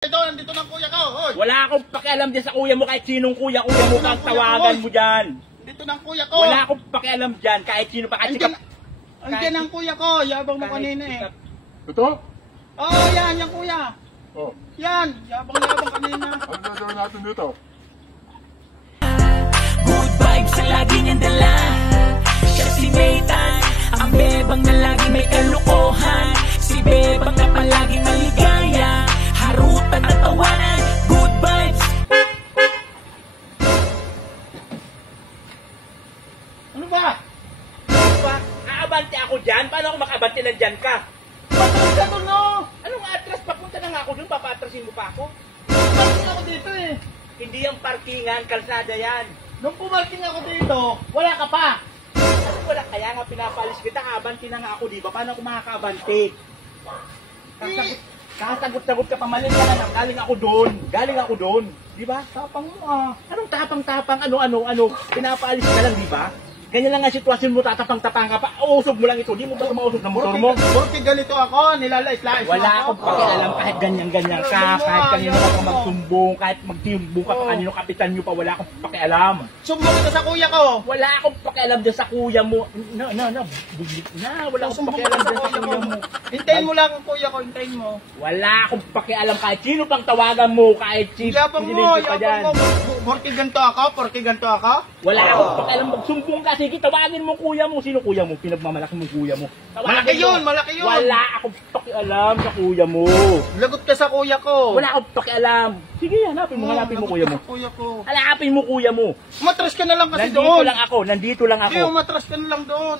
Ito, nandito ng kuya ko. Hoy. Wala akong pakialam dyan sa kuya mo kahit sinong kuya mo kang tawagan mo dyan. Dito ng kuya ko. Wala akong pakialam dyan kahit sino pa. Andiyan ang kuya ko. Yabang mo kanina eh. Ito? Oo, yan kuya. Oh. Yan, yabang kanina. Ano gagawin natin dito? Good vibes ang lagi niyang dala. Siya si Nathan, ang bebang na lagi may kalukuhan. Si bebang na palaging maligaya. Harutan at tawanan, good vibes. Ano ba? Aabante ako dyan? Paano ako makabante na dyan ka? Patras ka doon, no? Anong atras? Papunta na nga ako dun, papatrasin mo pa ako? Parking ako dito eh. Hindi yung parkingan, kalsada yan. Nung pumarking ako dito, wala ka pa. Ano wala? Kaya nga pinapalis kita, abante na nga ako, di ba? Paano ako makakabante? Kasagot-sagot ka, pamalit ka na. Galing ako doon. Di ba? Tapang mo ah. Anong tapang-tapang, ano, pinapaalis ka lang, di ba? Ganyan lang ang sitwasyon mo, tatapang-tapang ka pa, uusog mo lang ito, di mo ba mausog ng motor mo? Porque ganito ako, nilalais-lais mo Wala ako. akong pakialam kahit ganyan-ganyan ka, kahit kanino ka pa magsumbong, kahit magtimbong ka pa kanino kapitan nyo pa, wala akong pakialam. Sumbong ka sa kuya ko. Wala akong pakialam dyan sa kuya mo. Buglit na, wala akong Sumbong pakialam ka sa dyan sa kuya kuya ko. mo. Hintayin mo lang ang kuya ko, hintayin mo. Wala akong pakialam kahit sino pang tawagan mo, kahit chief, Yabang mo. Porque ganito ako. Wala akong pakialam, magsumbong ka, sige, tawagin mo kuya mo. Sino kuya mo? Pinagmamalaki mo kuya mo. Malaki yun. Wala akong pakialam sa kuya mo. Lagot ka sa kuya ko. Wala akong pakialam. Sige, hanapin mo kuya mo. Kuya ko. Hanapin mo kuya mo. Matras ka na lang kasi Nandito doon. Nandito lang ako. Hindi, umatras ka na lang doon.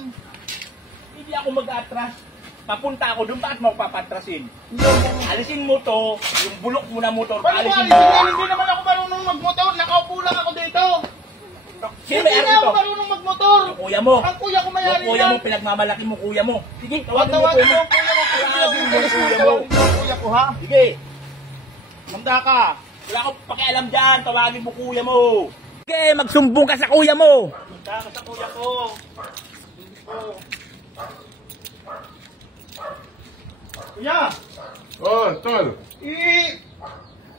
Hindi ako mag-atras. Papunta ako doon, bakit mo ako papatrasin? Alisin mo to, yung bulok mo na motor, Paano alisin mo? mo. Hindi naman ako marunong magmotor. Nakaupo lang ako dito. Sino Hindi may na ari ako to? marunong magmotor. Yung kuya mo. Ang kuya ko Yung mayari kuya yan. mo, pinagmamalaki mo kuya mo. Sige, tawagin mo Tawagin kuya mo mo. ang kuya ko. Tawagin mo kuya mo. Tawagin mo ang kuya ko, ha? Sige. Manda ka. Wala akong pakialam dyan, tawagin mo kuya mo. Sige, magsumbong ka sa kuya mo. Punta ka sa kuya ko. Kuya, Oh, tol.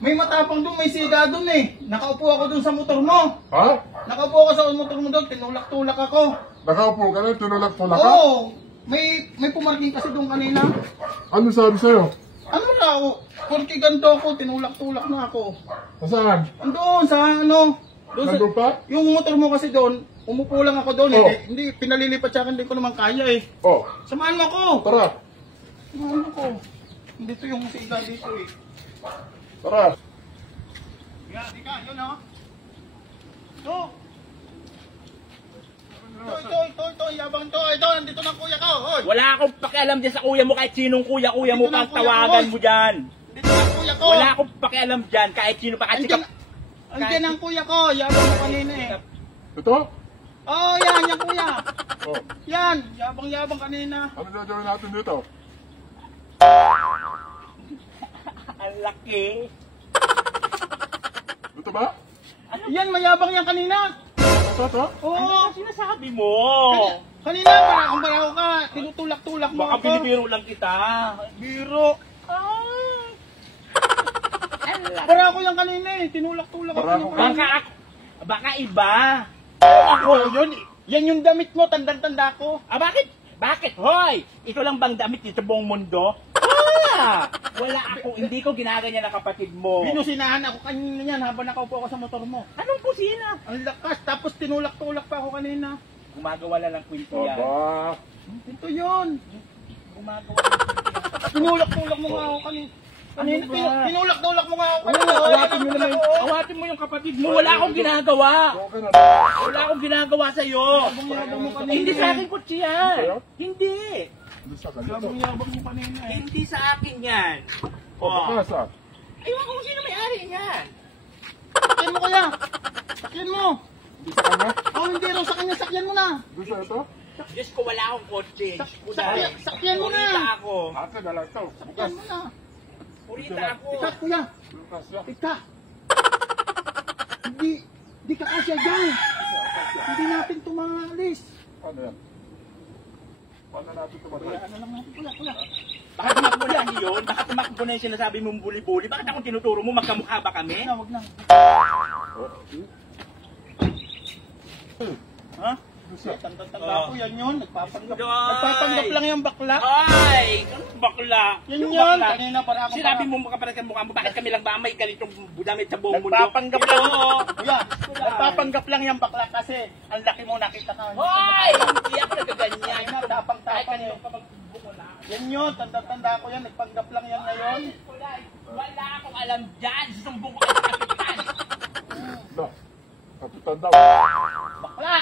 may matapang doon, may siga doon eh. Nakaupo ako doon sa motor mo. Ha? Nakaupo ako sa motor mo doon, tinulak-tulak ako. Nakaupo ka na, tinulak-tulak ka? Oo, may pumarking kasi doon kanina. Ano sabi sa'yo? Ano na ako, porque ganito ako, tinulak-tulak na ako. Nasaan? Andoon sa ano, doon sa, Nandun pa? yung motor mo kasi doon, umupo lang ako doon, Oh. hindi pinalilipat siya, hindi ko naman kaya eh. Oh, Samahan mo ako. tara. Samahan mo ako. Dito yung siga dito eh. Tara. Yan, di ka, yun ha. Ito. Ito, yabang to. Ito, nandito ng kuya ko. Hoy. Wala akong pakialam dyan sa kuya mo kahit sinong kuya mo Dito na kang ang kuya tawagan ko. mo dyan. Dito ng kuya ko. Wala akong pakialam dyan kahit sino pa kasi Andiyan ang kuya ko. Yabang mo kanina eh. Ito? Oh, yan kuya. Oh, Yan, yabang kanina. ano gagawin natin dito? Ang laki. Ito ba? Yan, mayabang yan kanina. Ito? Oo. Ano sinasabi mo? Kanina, parang ka. Tinutulak-tulak mo Baka ako. binibiro lang kita. Biro. Para ako yan kanina eh. Tinulak-tulak ako. Para ako kanina. Baka iba. Ako, yun. Yan yung damit mo, tandang-tanda ko. Bakit? Bakit? Hoy! Ito lang bang damit dito sa buong mundo? Wala ako. Hindi ko ginaganyan ang kapatid mo. Binusinahan ako kanina yan habang nakaupo ako sa motor mo. Anong kusina? Ang lakas, tapos tinulak-tulak pa ako kanina. Gumagawa lang ng kwento yan. Aba. Ito yun. Gumagawa lang ng kwento yan. Tinulak-tulak mo nga ako kanina. Kanina, Ano ba? tinulak-tulak mo nga ako kanina. Awatin mo yung kapatid mo. Wala akong ginagawa. Okay na. Wala akong ginagawa sa'yo. Yabang mo kanina. Hindi sa akin kutsi yan. Sa'yo? Hindi. Ano sa kanito? Yabang mo kanina eh. Hindi sa akin yan. Oh, baka sa? Aywan ko kung sino may-ari yan. Sakyan mo kuya. Sakyan mo. Hindi sa kanya? Oh, hindi raw sa kanya. Sakyan mo na. Doon sa ito? Diyos ko, wala akong kotse. Sakyan mo na. Purita ako. Akin na lang ito. Sakyan Bukas. mo na. Purita ako. Ikat kuya. Bukas na. Ikat. Hindi ka kasya dyan. Hindi natin ito maalis. Ano yan? Paano natin ito matay? Ano lang natin kuya. Baka tumakbo na yun. Baka tumakbo na yung sinasabi mong buli-buli. Bakit ako tinuturo mo? Magkamukha ba kami? Wag na. Ha? Tanda ko yan yun. Nagpapanggap. Ay. Nagpapanggap lang yung bakla. Ay! Bakla! Yan Yung yun. bakla. Kanina para ako. Sinabi mo makapalag ang mukha mo. Bakit kami lang ba may ganitong damit sa buong mundo? Nagpapanggap lang. Oo. Kuya, nagpapanggap lang yung bakla kasi ang laki mo nakita ka. Hoy! Hindi ako nagaganyan. Ay, tapang-tapang Kahit yun. kanino pa magbubok wala. Yan yun. Tanda ko yan. Nagpanggap lang yan ngayon. Wala akong alam dyan. Susumbong ko kayo sa kapitan. Kapitan daw. Bakla!